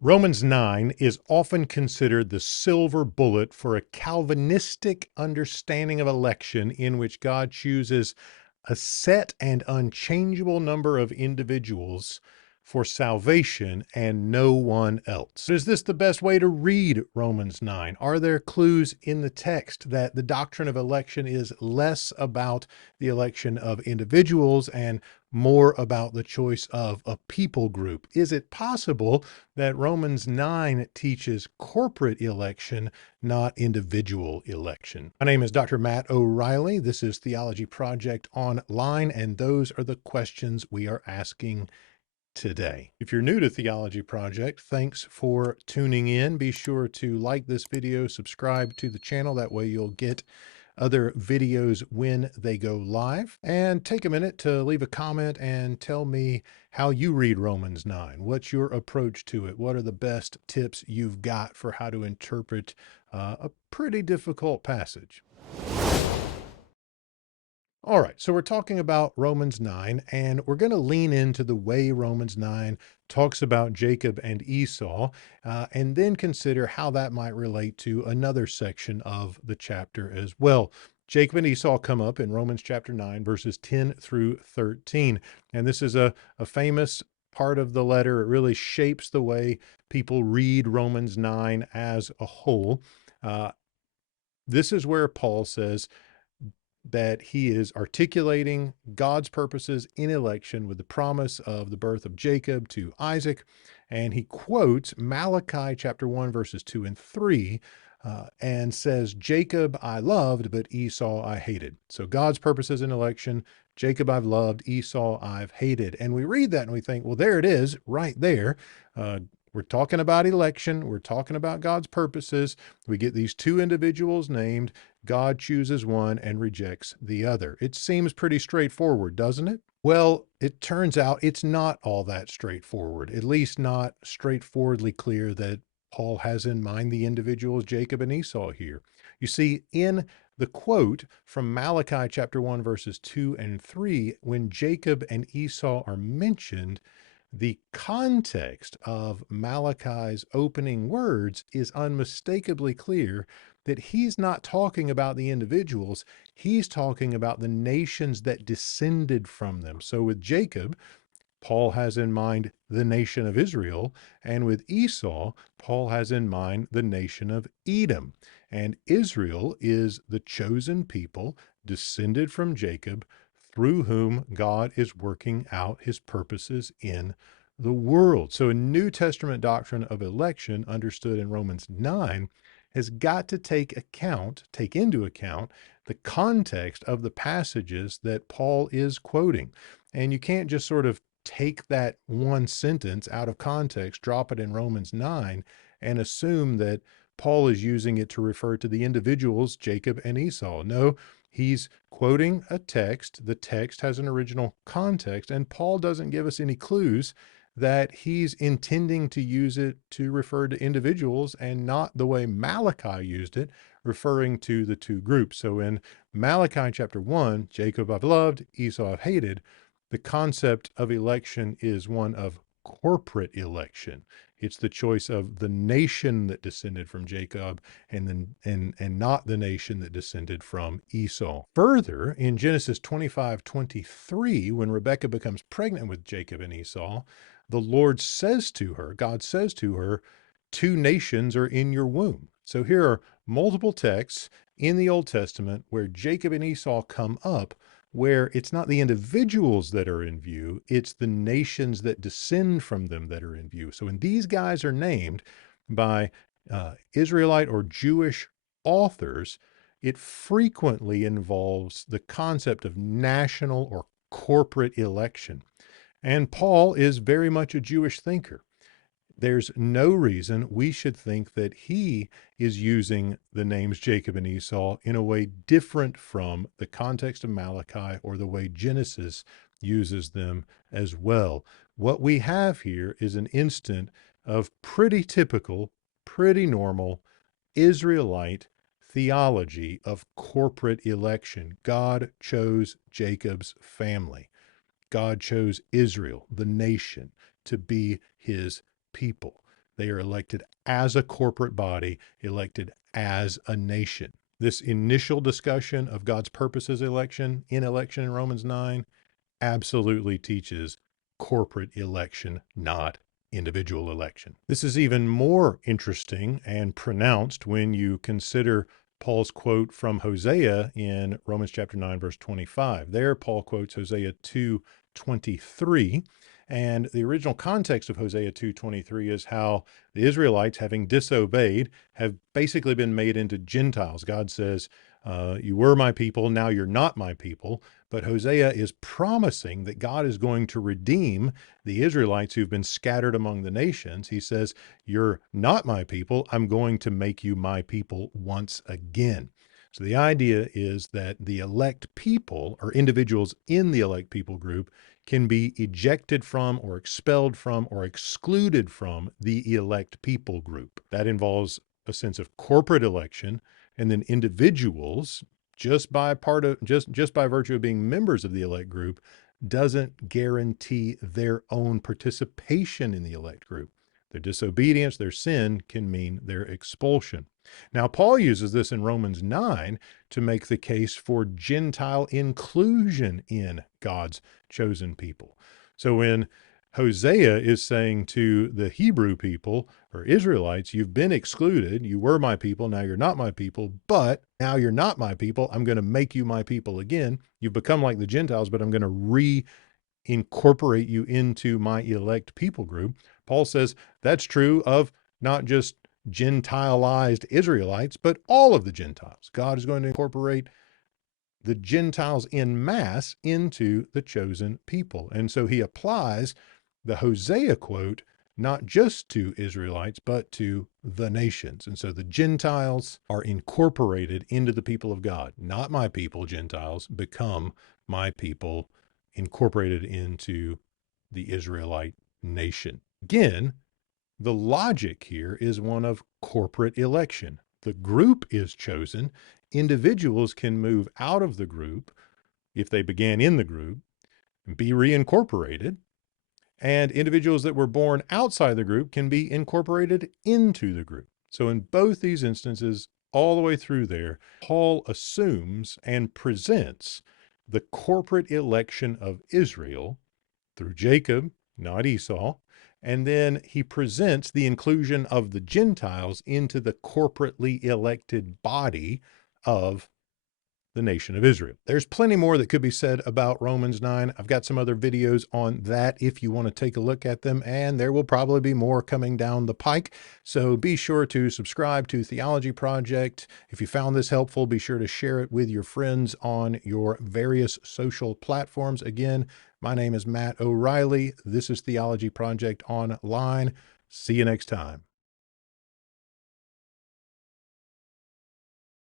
Romans 9 is often considered the silver bullet for a Calvinistic understanding of election in which God chooses a set and unchangeable number of individuals for salvation and no one else. Is this the best way to read Romans 9? Are there clues in the text that the doctrine of election is less about the election of individuals and more about the choice of a people group? Is it possible that Romans 9 teaches corporate election, not individual election? My name is Dr. Matt O'Reilly. This is Theology Project Online, and those are the questions we are asking today. If you're new to Theology Project, thanks for tuning in. Be sure to like this video, subscribe to the channel. That way you'll get other videos when they go live. And take a minute to leave a comment and tell me how you read Romans 9. What's your approach to it? What are the best tips you've got for how to interpret a pretty difficult passage? All right, so we're talking about Romans 9, and we're going to lean into the way Romans 9 talks about Jacob and Esau, and then consider how that might relate to another section of the chapter as well. Jacob and Esau come up in Romans chapter 9, verses 10 through 13, and this is a famous part of the letter. It really shapes the way people read Romans 9 as a whole. This is where Paul says that he is articulating God's purposes in election with the promise of the birth of Jacob to Isaac. And he quotes Malachi chapter 1, verses 2 and 3, and says, Jacob I loved, but Esau I hated. So God's purposes in election, Jacob I've loved, Esau I've hated. And we read that and we think, well, there it is right there. We're talking about election. We're talking about God's purposes. We get these two individuals named. God chooses one and rejects the other. It seems pretty straightforward, doesn't it? Well, it turns out it's not all that straightforward, at least not straightforwardly clear that Paul has in mind the individuals Jacob and Esau here. You see, in the quote from Malachi chapter 1, verses 2 and 3, when Jacob and Esau are mentioned, the context of Malachi's opening words is unmistakably clear that he's not talking about the individuals, he's talking about the nations that descended from them. So with Jacob, Paul has in mind the nation of Israel, and with Esau, Paul has in mind the nation of Edom. And Israel is the chosen people descended from Jacob, through whom God is working out his purposes in the world. So a New Testament doctrine of election understood in Romans 9 has got to take into account the context of the passages that Paul is quoting. And you can't just sort of take that one sentence out of context, drop it in Romans 9, and assume that Paul is using it to refer to the individuals, Jacob and Esau. No, he's quoting a text. The text has an original context, and Paul doesn't give us any clues that he's intending to use it to refer to individuals and not the way Malachi used it, referring to the two groups. So in Malachi chapter 1, Jacob I've loved, Esau I've hated, the concept of election is one of corporate election. It's the choice of the nation that descended from Jacob and not the nation that descended from Esau. Further, in Genesis 25:23, when Rebekah becomes pregnant with Jacob and Esau, the Lord says to her, God says to her, two nations are in your womb. So here are multiple texts in the Old Testament where Jacob and Esau come up, where it's not the individuals that are in view, it's the nations that descend from them that are in view. So when these guys are named by Israelite or Jewish authors, it frequently involves the concept of national or corporate election. And Paul is very much a Jewish thinker. There's no reason we should think that he is using the names Jacob and Esau in a way different from the context of Malachi or the way Genesis uses them as well. What we have here is an instant of pretty typical, pretty normal Israelite theology of corporate election. God chose Jacob's family. God chose Israel, the nation, to be his people. They are elected as a corporate body, elected as a nation. This initial discussion of God's purposes in election in Romans 9 absolutely teaches corporate election, not individual election. This is even more interesting and pronounced when you consider Paul's quote from Hosea in Romans chapter 9, verse 25. There, Paul quotes Hosea 2:23. And the original context of Hosea 2:23 is how the Israelites, having disobeyed, have basically been made into Gentiles. God says, you were my people, now you're not my people. But Hosea is promising that God is going to redeem the Israelites who've been scattered among the nations. He says, you're not my people. I'm going to make you my people once again. So the idea is that the elect people, or individuals in the elect people group, can be ejected from or expelled from or excluded from the elect people group. That involves a sense of corporate election, and then individuals, just by virtue of being members of the elect group, doesn't guarantee their own participation in the elect group. Their disobedience, their sin, can mean their expulsion. Now, Paul uses this in Romans 9 to make the case for Gentile inclusion in God's chosen people. So when Hosea is saying to the Hebrew people or Israelites, you've been excluded. You were my people. Now you're not my people. But now you're not my people. I'm going to make you my people again. You've become like the Gentiles, but I'm going to reincorporate you into my elect people group. Paul says that's true of not just Gentilized Israelites, but all of the Gentiles. God is going to incorporate the Gentiles en masse into the chosen people. And so he applies the Hosea quote not just to Israelites, but to the nations. And so the Gentiles are incorporated into the people of God. Not my people, Gentiles, become my people, incorporated into the Israelite nation. Again, the logic here is one of corporate election. The group is chosen. Individuals can move out of the group if they began in the group and be reincorporated. And individuals that were born outside the group can be incorporated into the group. So in both these instances, all the way through there, Paul assumes and presents the corporate election of Israel through Jacob, not Esau. And then he presents the inclusion of the Gentiles into the corporately elected body of the nation of Israel. There's plenty more that could be said about Romans 9. I've got some other videos on that if you want to take a look at them, and there will probably be more coming down the pike. So be sure to subscribe to Theology Project. If you found this helpful, be sure to share it with your friends on your various social platforms. Again, my name is Matt O'Reilly. This is Theology Project Online. See you next time.